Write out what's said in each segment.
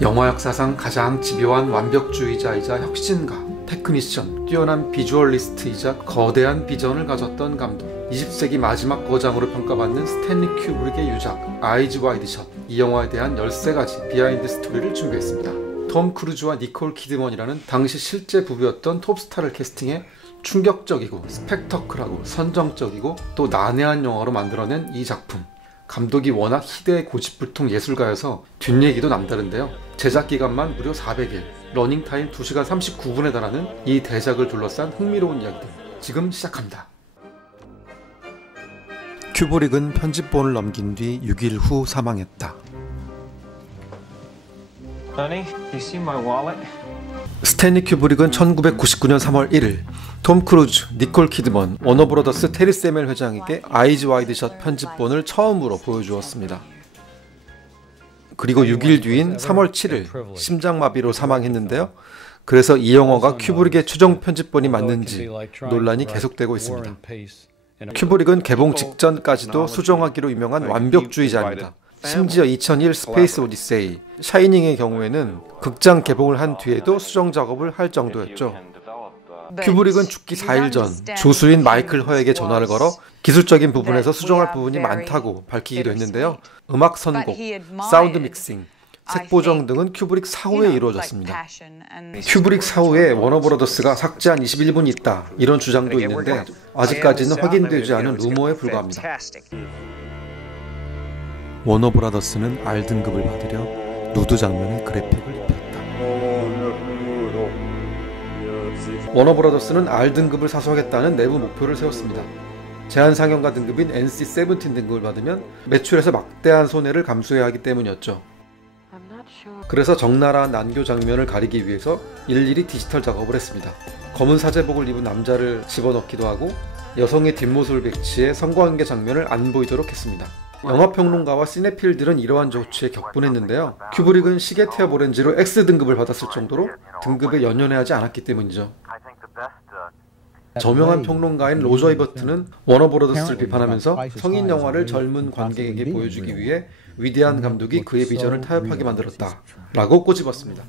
영화 역사상 가장 집요한 완벽주의자이자 혁신가, 테크니션, 뛰어난 비주얼리스트이자 거대한 비전을 가졌던 감독, 20세기 마지막 거장으로 평가받는 스탠리 큐브릭의 유작 아이즈 와이드 샷. 이 영화에 대한 13가지 비하인드 스토리를 준비했습니다. 톰 크루즈와 니콜 키드먼이라는 당시 실제 부부였던 톱스타를 캐스팅해 충격적이고 스펙터클하고 선정적이고 또 난해한 영화로 만들어낸 이 작품. 감독이 워낙 희대의 고집불통 예술가여서 뒷얘기도 남다른데요. 제작 기간만 무려 400일, 러닝타임 2시간 39분에 달하는 이 대작을 둘러싼 흥미로운 이야기들 지금 시작합니다. 큐브릭은 편집본을 넘긴 뒤 6일 후 사망했다. Honey, you see my wallet? 스탠리 큐브릭은 1999년 3월 1일 톰 크루즈, 니콜 키드먼, 워너브로더스 테리 세멜 회장에게 아이즈 와이드 샷 편집본을 처음으로 보여주었습니다. 그리고 6일 뒤인 3월 7일 심장마비로 사망했는데요. 그래서 이 영화가 큐브릭의 최종 편집본이 맞는지 논란이 계속되고 있습니다. 큐브릭은 개봉 직전까지도 수정하기로 유명한 완벽주의자입니다. 심지어 2001 스페이스 오디세이, 샤이닝의 경우에는 극장 개봉을 한 뒤에도 수정 작업을 할 정도였죠. 큐브릭은 죽기 4일 전 조수인 마이클 허에게 전화를 걸어 기술적인 부분에서 수정할 부분이 많다고 밝히기도 했는데요. 음악 선곡, 사운드 믹싱, 색 보정 등은 큐브릭 사후에 이루어졌습니다. 큐브릭 사후에 워너브로더스가 삭제한 21분이 있다, 이런 주장도 있는데 아직까지는 확인되지 않은 루머에 불과합니다. 워너브라더스는 R등급을 받으려 누드 장면에 그래픽을 입혔다. 워너브라더스는 R등급을 사수하겠다는 내부 목표를 세웠습니다. 제한 상영가 등급인 NC-17 등급을 받으면 매출에서 막대한 손해를 감수해야 하기 때문이었죠. 그래서 적나라한 난교 장면을 가리기 위해서 일일이 디지털 작업을 했습니다. 검은 사제복을 입은 남자를 집어넣기도 하고 여성의 뒷모습을 배치해 성관계 장면을 안 보이도록 했습니다. 영화평론가와 시네필들은 이러한 조치에 격분했는데요. 큐브릭은 시계 태엽 오렌지로 X등급을 받았을 정도로 등급에 연연해하지 않았기 때문이죠. 저명한 평론가인 로저 이버트는 워너브로더스를 비판하면서 성인 영화를 젊은 관객에게 보여주기 위해 위대한 감독이 그의 비전을 타협하게 만들었다 라고 꼬집었습니다.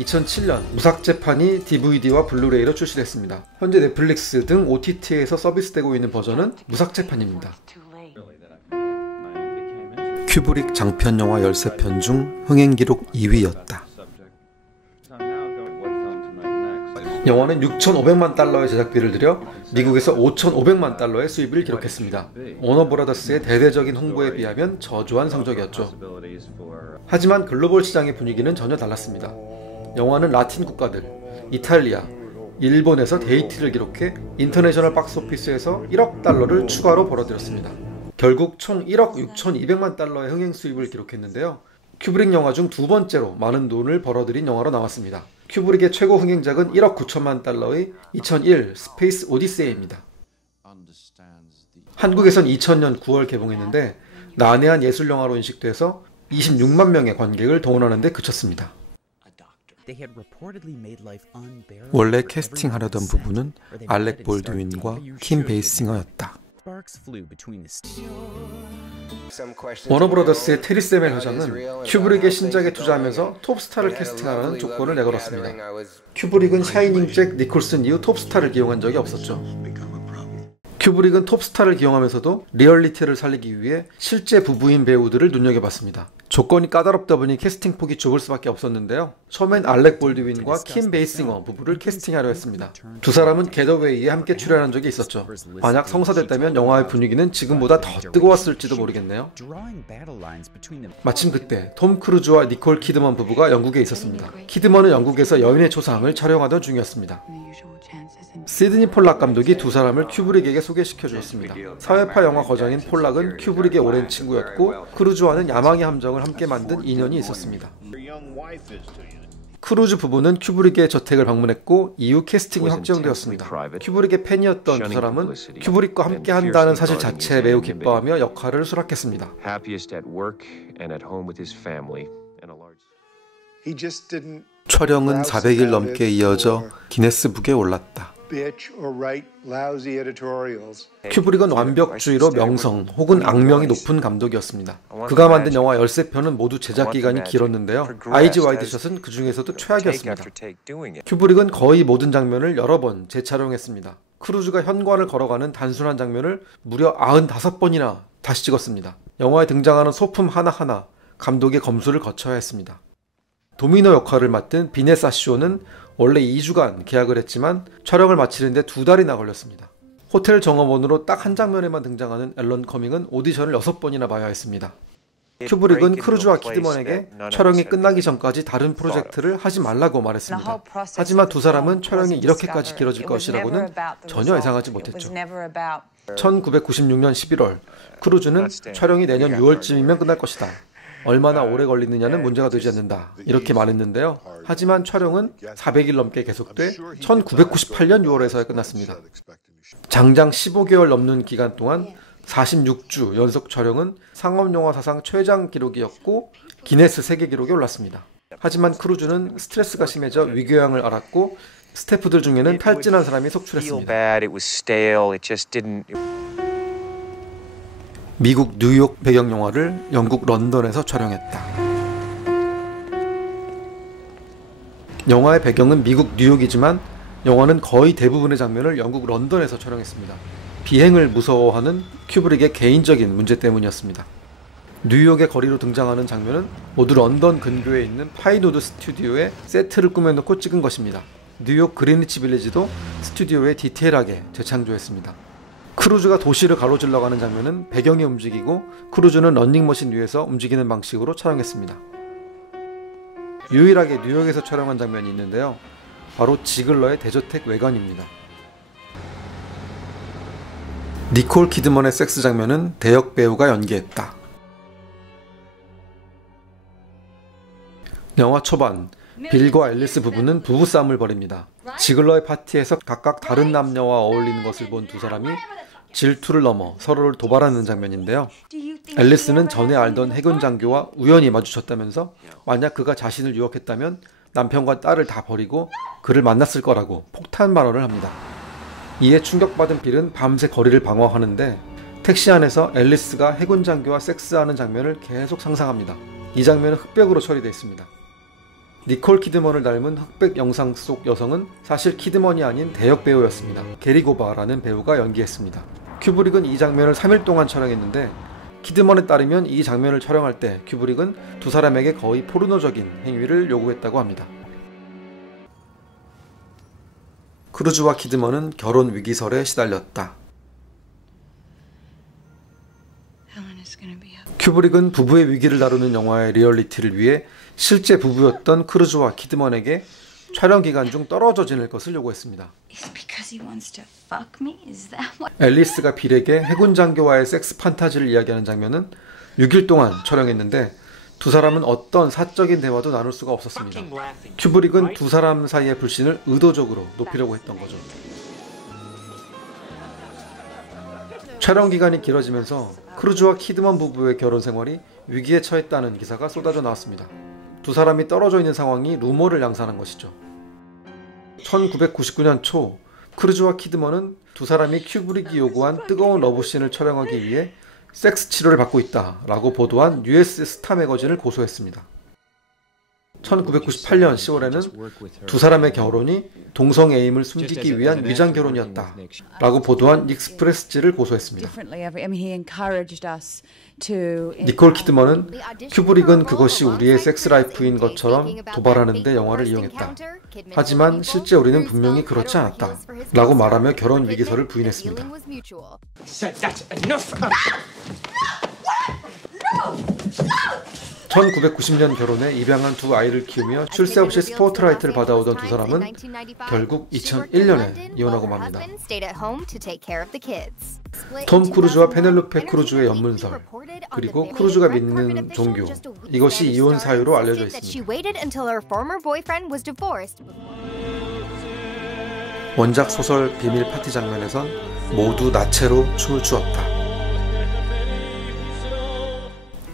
2007년 무삭제판이 DVD와 블루레이로 출시됐습니다. 현재 넷플릭스 등 OTT에서 서비스되고 있는 버전은 무삭제판입니다. 큐브릭 장편 영화 13편 중 흥행기록 2위였다. 영화는 6,500만 달러의 제작비를 들여 미국에서 5,500만 달러의 수입을 기록했습니다. 워너브라더스의 대대적인 홍보에 비하면 저조한 성적이었죠. 하지만 글로벌 시장의 분위기는 전혀 달랐습니다. 영화는 라틴 국가들, 이탈리아, 일본에서 데이트를 기록해 인터내셔널 박스오피스에서 1억 달러를 추가로 벌어들였습니다. 결국 총 1억 6,200만 달러의 흥행 수입을 기록했는데요. 큐브릭 영화 중 두 번째로 많은 돈을 벌어들인 영화로 나왔습니다. 큐브릭의 최고 흥행작은 1억 9천만 달러의 2001 스페이스 오디세이입니다. 한국에선 2000년 9월 개봉했는데 난해한 예술영화로 인식돼서 26만 명의 관객을 동원하는 데 그쳤습니다. 원래 캐스팅하려던 부부는 알렉 볼드윈과 킴 베이싱어였다. 워너브로더스의 테리 세멜 회장은 큐브릭의 신작에 투자하면서 톱스타를 캐스팅하라는 조건을 내걸었습니다. 큐브릭은 샤이닝 잭 니콜슨 이후 톱스타를 기용한 적이 없었죠. 큐브릭은 톱스타를 기용하면서도 리얼리티를 살리기 위해 실제 부부인 배우들을 눈여겨봤습니다. 조건이 까다롭다 보니 캐스팅 폭이 좁을 수밖에 없었는데요. 처음엔 알렉 볼드윈과 킴 베이싱어 부부를 캐스팅하려 했습니다. 두 사람은 겟어웨이에 함께 출연한 적이 있었죠. 만약 성사됐다면 영화의 분위기는 지금보다 더 뜨거웠을지도 모르겠네요. 마침 그때 톰 크루즈와 니콜 키드먼 부부가 영국에 있었습니다. 키드먼은 영국에서 여인의 초상을 촬영하던 중이었습니다. 시드니 폴락 감독이 두 사람을 큐브릭에게 소개시켜 주었습니다. 사회파 영화 거장인 폴락은 큐브릭의 오랜 친구였고 크루즈와는 야망의 함정을 함께 만든 인연이 있었습니다. 크루즈 부부는 큐브릭의 저택을 방문했고 이후 캐스팅이 확정되었습니다. 큐브릭의 팬이었던 두 사람은 큐브릭과 함께 한다는 사실 자체에 매우 기뻐하며 역할을 수락했습니다. 촬영은 400일 넘게 이어져 기네스북에 올랐다. 큐브릭은 완벽주의로 명성 혹은 악명이 높은 감독이었습니다. 그가 만든 영화 13편은 모두 제작 기간이 길었는데요. 아이즈 와이드 샷은 그 중에서도 최악이었습니다. 큐브릭은 거의 모든 장면을 여러 번 재촬영했습니다. 크루즈가 현관을 걸어가는 단순한 장면을 무려 95번이나 다시 찍었습니다. 영화에 등장하는 소품 하나하나 감독의 검수를 거쳐야 했습니다. 도미노 역할을 맡은 비네사 쇼는 원래 2주간 계약을 했지만 촬영을 마치는데 2달이나 걸렸습니다. 호텔 정원으로 딱 한 장면에만 등장하는 앨런 커밍은 오디션을 6번이나 봐야 했습니다. 큐브릭은 크루즈와 키드먼에게 촬영이 끝나기 전까지 다른 프로젝트를 하지 말라고 말했습니다. 하지만 두 사람은 촬영이 이렇게까지 길어질 것이라고는 전혀 예상하지 못했죠. 1996년 11월, 크루즈는 촬영이 내년 6월쯤이면 끝날 것이다. 얼마나 오래 걸리느냐는 문제가 되지 않는다. 이렇게 말했는데요. 하지만 촬영은 400일 넘게 계속돼 1998년 6월에서야 끝났습니다. 장장 15개월 넘는 기간 동안 46주 연속 촬영은 상업영화 사상 최장 기록이었고 기네스 세계 기록에 올랐습니다. 하지만 크루즈는 스트레스가 심해져 위궤양을 앓았고 스태프들 중에는 탈진한 사람이 속출했습니다. 미국 뉴욕 배경 영화를 영국 런던에서 촬영했다. 영화의 배경은 미국 뉴욕이지만 영화는 거의 대부분의 장면을 영국 런던에서 촬영했습니다. 비행을 무서워하는 큐브릭의 개인적인 문제 때문이었습니다. 뉴욕의 거리로 등장하는 장면은 모두 런던 근교에 있는 파인우드 스튜디오에 세트를 꾸며놓고 찍은 것입니다. 뉴욕 그리니치 빌리지도 스튜디오에 디테일하게 재창조했습니다. 크루즈가 도시를 가로질러 가는 장면은 배경이 움직이고 크루즈는 런닝머신 위에서 움직이는 방식으로 촬영했습니다. 유일하게 뉴욕에서 촬영한 장면이 있는데요. 바로 지글러의 대저택 외관입니다. 니콜 키드먼의 섹스 장면은 대역 배우가 연기했다. 영화 초반, 빌과 앨리스 부부는 부부싸움을 벌입니다. 지글러의 파티에서 각각 다른 남녀와 어울리는 것을 본 두 사람이 질투를 넘어 서로를 도발하는 장면인데요. 앨리스는 전에 알던 해군 장교와 우연히 마주쳤다면서 만약 그가 자신을 유혹했다면 남편과 딸을 다 버리고 그를 만났을 거라고 폭탄 발언을 합니다. 이에 충격받은 빌은 밤새 거리를 방황하는데 택시 안에서 앨리스가 해군 장교와 섹스하는 장면을 계속 상상합니다. 이 장면은 흑백으로 처리되어 있습니다. 니콜 키드먼을 닮은 흑백 영상 속 여성은 사실 키드먼이 아닌 대역 배우였습니다. 게리 고바라는 배우가 연기했습니다. 큐브릭은 이 장면을 3일 동안 촬영했는데 키드먼에 따르면 이 장면을 촬영할 때 큐브릭은 두 사람에게 거의 포르노적인 행위를 요구했다고 합니다. 크루즈와 키드먼은 결혼 위기설에 시달렸다. 큐브릭은 부부의 위기를 다루는 영화의 리얼리티를 위해 실제 부부였던 크루즈와 키드먼에게 촬영 기간 중 떨어져 지낼 것을 요구했습니다. 앨리스가 빌에게 해군 장교와의 섹스 판타지를 이야기하는 장면은 6일 동안 촬영했는데 두 사람은 어떤 사적인 대화도 나눌 수가 없었습니다. 큐브릭은 두 사람 사이의 불신을 의도적으로 높이려고 했던 거죠. 촬영 기간이 길어지면서 크루즈와 키드먼 부부의 결혼 생활이 위기에 처했다는 기사가 쏟아져 나왔습니다. 두 사람이 떨어져 있는 상황이 루머를 양산한 것이죠. 1999년 초 크루즈와 키드먼은 두 사람이 큐브릭이 요구한 뜨거운 러브씬을 촬영하기 위해 섹스 치료를 받고 있다라고 보도한 US 스타 매거진을 고소했습니다. 1998년 10월에는 두 사람의 결혼이 동성애임을 숨기기 위한 위장 결혼이었다 라고 보도한 익스프레스지를 고소했습니다. 니콜 키드먼은 큐브릭은 그것이 우리의 섹스 라이프인 것처럼 도발하는데 영화를 이용했다. 하지만 실제 우리는 분명히 그렇지 않았다 라고 말하며 결혼 위기설을 부인했습니다. 1990년 결혼해 입양한 두 아이를 키우며 쉴 새 없이 스포트라이트를 받아오던 두 사람은 결국 2001년에 이혼하고 맙니다. 톰 크루즈와 페넬로페 크루즈의 연문설, 그리고 크루즈가 믿는 종교, 이것이 이혼 사유로 알려져 있습니다. 원작 소설 비밀 파티 장면에선 모두 나체로 춤을 추었다.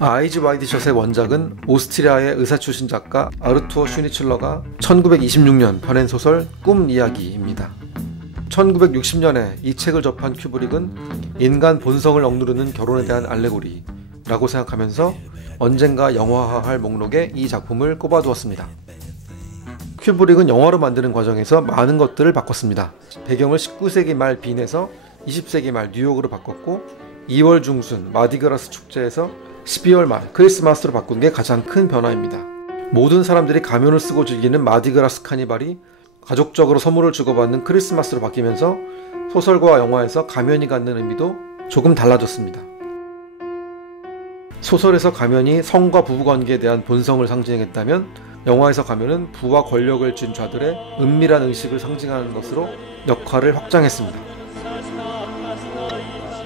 아이즈 와이드 샷의 원작은 오스트리아의 의사 출신 작가 아르투어 슈니칠러가 1926년 펴낸 소설 꿈 이야기입니다. 1960년에 이 책을 접한 큐브릭은 인간 본성을 억누르는 결혼에 대한 알레고리라고 생각하면서 언젠가 영화화할 목록에 이 작품을 꼽아두었습니다. 큐브릭은 영화로 만드는 과정에서 많은 것들을 바꿨습니다. 배경을 19세기 말 빈에서 20세기 말 뉴욕으로 바꿨고 2월 중순 마디그라스 축제에서 12월 말 크리스마스로 바꾼 게 가장 큰 변화입니다. 모든 사람들이 가면을 쓰고 즐기는 마디그라스 카니발이 가족적으로 선물을 주고받는 크리스마스로 바뀌면서 소설과 영화에서 가면이 갖는 의미도 조금 달라졌습니다. 소설에서 가면이 성과 부부관계에 대한 본성을 상징했다면 영화에서 가면은 부와 권력을 쥔 좌들의 은밀한 의식을 상징하는 것으로 역할을 확장했습니다.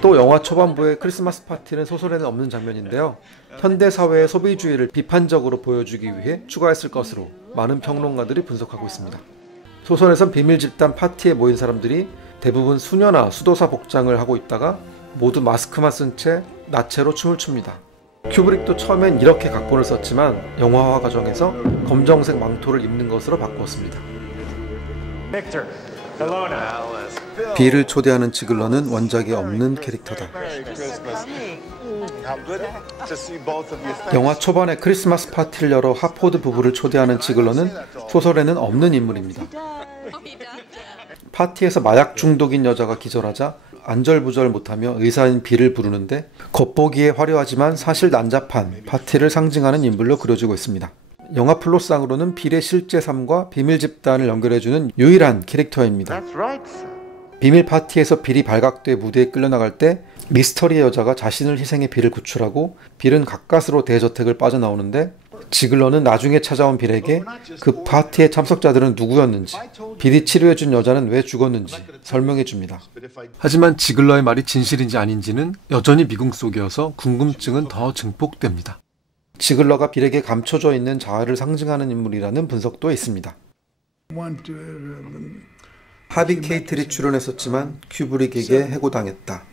또 영화 초반부의 크리스마스 파티는 소설에는 없는 장면인데요. 현대사회의 소비주의를 비판적으로 보여주기 위해 추가했을 것으로 많은 평론가들이 분석하고 있습니다. 소설에선 비밀 집단 파티에 모인 사람들이 대부분 수녀나 수도사 복장을 하고 있다가 모두 마스크만 쓴 채 나체로 춤을 춥니다. 큐브릭도 처음엔 이렇게 각본을 썼지만 영화화 과정에서 검정색 망토를 입는 것으로 바꾸었습니다. Victor, Helena. 비를 초대하는 지글러는 원작에 없는 캐릭터다. 영화 초반에 크리스마스 파티를 열어 하포드 부부를 초대하는 지글러는 소설에는 없는 인물입니다. 파티에서 마약 중독인 여자가 기절하자 안절부절 못하며 의사인 비를 부르는데 겉보기에 화려하지만 사실 난잡한 파티를 상징하는 인물로 그려지고 있습니다. 영화 플롯상으로는 빌의 실제 삶과 비밀 집단을 연결해주는 유일한 캐릭터입니다. 비밀 파티에서 빌이 발각돼 무대에 끌려나갈 때 미스터리의 여자가 자신을 희생해 빌을 구출하고 빌은 가까스로 대저택을 빠져나오는데 지글러는 나중에 찾아온 빌에게 그 파티의 참석자들은 누구였는지, 빌이 치료해준 여자는 왜 죽었는지 설명해줍니다. 하지만 지글러의 말이 진실인지 아닌지는 여전히 미궁 속이어서 궁금증은 더 증폭됩니다. 지글러가 빌에게 감춰져 있는 자아를 상징하는 인물이라는 분석도 있습니다. 하비 케이틀이 출연했었지만 큐브릭에게 해고당했다.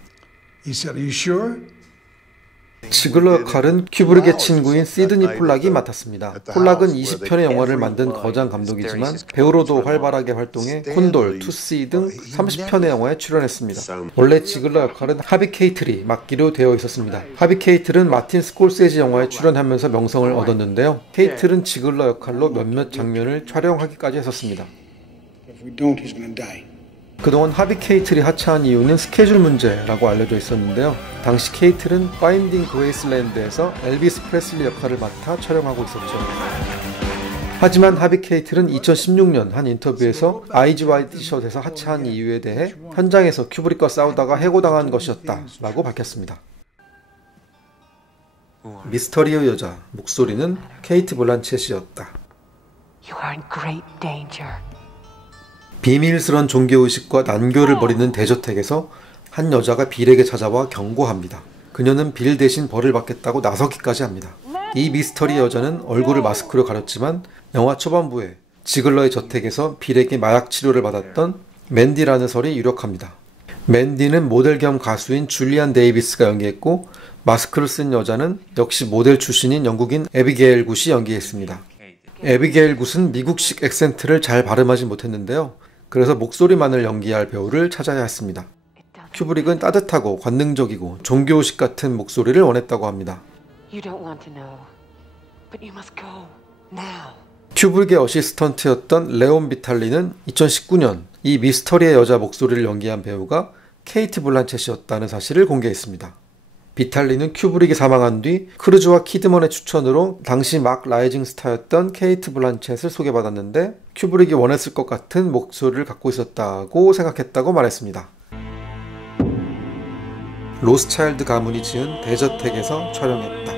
지글러 역할은 큐브릭의 친구인 시드니 폴락이 맡았습니다. 폴락은 20편의 영화를 만든 거장 감독이지만 배우로도 활발하게 활동해 콘돌, 투시 등 30편의 영화에 출연했습니다. 원래 지글러 역할은 하비 케이틀이 맡기로 되어 있었습니다. 하비 케이틀은 마틴 스콜세지 영화에 출연하면서 명성을 얻었는데요. 케이틀은 지글러 역할로 몇몇 장면을 촬영하기까지 했었습니다. 그동안 하비 케이틀이 하차한 이유는 스케줄 문제라고 알려져 있었는데요. 당시 케이틀은 파인딩 그레이슬랜드에서 엘비스 프레슬리 역할을 맡아 촬영하고 있었죠. 하지만 하비 케이틀은 2016년 한 인터뷰에서 아이즈 와이드 샷에서 하차한 이유에 대해 현장에서 큐브릭과 싸우다가 해고당한 것이었다 라고 밝혔습니다. 미스터리의 여자, 목소리는 케이트 블란쳇이었다. You are in great danger. 비밀스런 종교의식과 난교를 벌이는 대저택에서 한 여자가 빌에게 찾아와 경고합니다. 그녀는 빌 대신 벌을 받겠다고 나서기까지 합니다. 이 미스터리 여자는 얼굴을 마스크로 가렸지만 영화 초반부에 지글러의 저택에서 빌에게 마약 치료를 받았던 맨디라는 설이 유력합니다. 맨디는 모델 겸 가수인 줄리안 데이비스가 연기했고 마스크를 쓴 여자는 역시 모델 출신인 영국인 에비게일 굿이 연기했습니다. 에비게일 굿은 미국식 액센트를 잘 발음하지 못했는데요. 그래서 목소리만을 연기할 배우를 찾아야 했습니다. 큐브릭은 따뜻하고 관능적이고 종교의식 같은 목소리를 원했다고 합니다. 큐브릭의 어시스턴트였던 레온 비탈리는 2019년 이 미스터리의 여자 목소리를 연기한 배우가 케이트 블란쳇이었다는 사실을 공개했습니다. 비탈리는 큐브릭이 사망한 뒤 크루즈와 키드먼의 추천으로 당시 막 라이징 스타였던 케이트 블란쳇을 소개받았는데 큐브릭이 원했을 것 같은 목소리를 갖고 있었다고 생각했다고 말했습니다. 로스차일드 가문이 지은 대저택에서 촬영했다.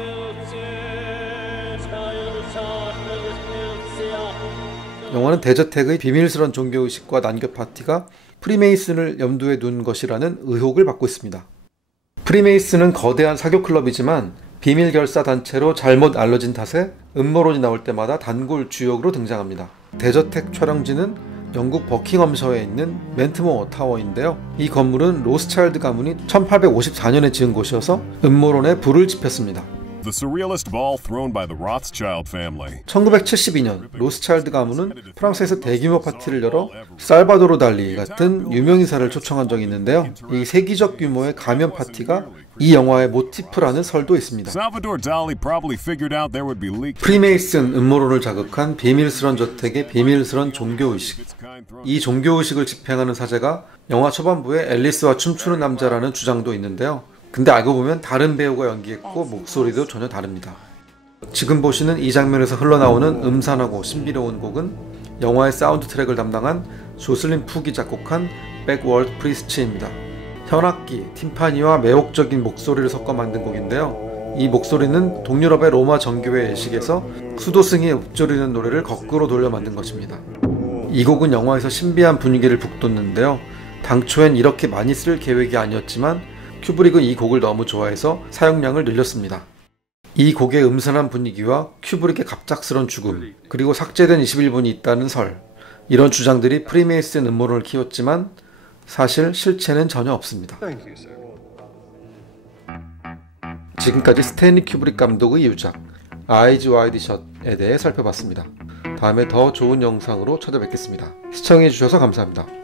영화는 대저택의 비밀스런 종교의식과 난교 파티가 프리메이슨을 염두에 둔 것이라는 의혹을 받고 있습니다. 프리메이슨은 거대한 사교 클럽이지만 비밀 결사 단체로 잘못 알려진 탓에 음모론이 나올 때마다 단골 주역으로 등장합니다. 대저택 촬영지는 영국 버킹엄셔에 있는 멘트모어 타워인데요. 이 건물은 로스차일드 가문이 1854년에 지은 곳이어서 음모론에 불을 지폈습니다. The surrealist ball thrown by the Rothschild family. 1972년 로스차일드 가문은 프랑스에서 대규모 파티를 열어 살바도르 달리 같은 유명인사를 초청한 적이 있는데요. 이 세계적 규모의 가면 파티가 이 영화의 모티프라는 설도 있습니다. Salvador Dali probably figured out there would be leaks. 프리메이슨 음모론을 자극한 비밀스런 저택의 비밀스런 종교의식. 이 종교의식을 집행하는 사제가 영화 초반부에 앨리스와 춤추는 남자라는 주장도 있는데요. 근데 알고 보면 다른 배우가 연기했고 목소리도 전혀 다릅니다. 지금 보시는 이 장면에서 흘러나오는 음산하고 신비로운 곡은 영화의 사운드 트랙을 담당한 조슬린 푹이 작곡한 백월드 프리스치입니다. 현악기, 팀파니와 매혹적인 목소리를 섞어 만든 곡인데요. 이 목소리는 동유럽의 로마 정교회 예식에서 수도승이 읊조리는 노래를 거꾸로 돌려 만든 것입니다. 이 곡은 영화에서 신비한 분위기를 북돋는데요. 당초엔 이렇게 많이 쓸 계획이 아니었지만 큐브릭은 이 곡을 너무 좋아해서 사용량을 늘렸습니다. 이 곡의 음산한 분위기와 큐브릭의 갑작스런 죽음, 그리고 삭제된 21분이 있다는 설, 이런 주장들이 프리메이슨 음모론을 키웠지만 사실 실체는 전혀 없습니다. 지금까지 스탠리 큐브릭 감독의 유작 아이즈 와이드 셧에 대해 살펴봤습니다. 다음에 더 좋은 영상으로 찾아뵙겠습니다. 시청해주셔서 감사합니다.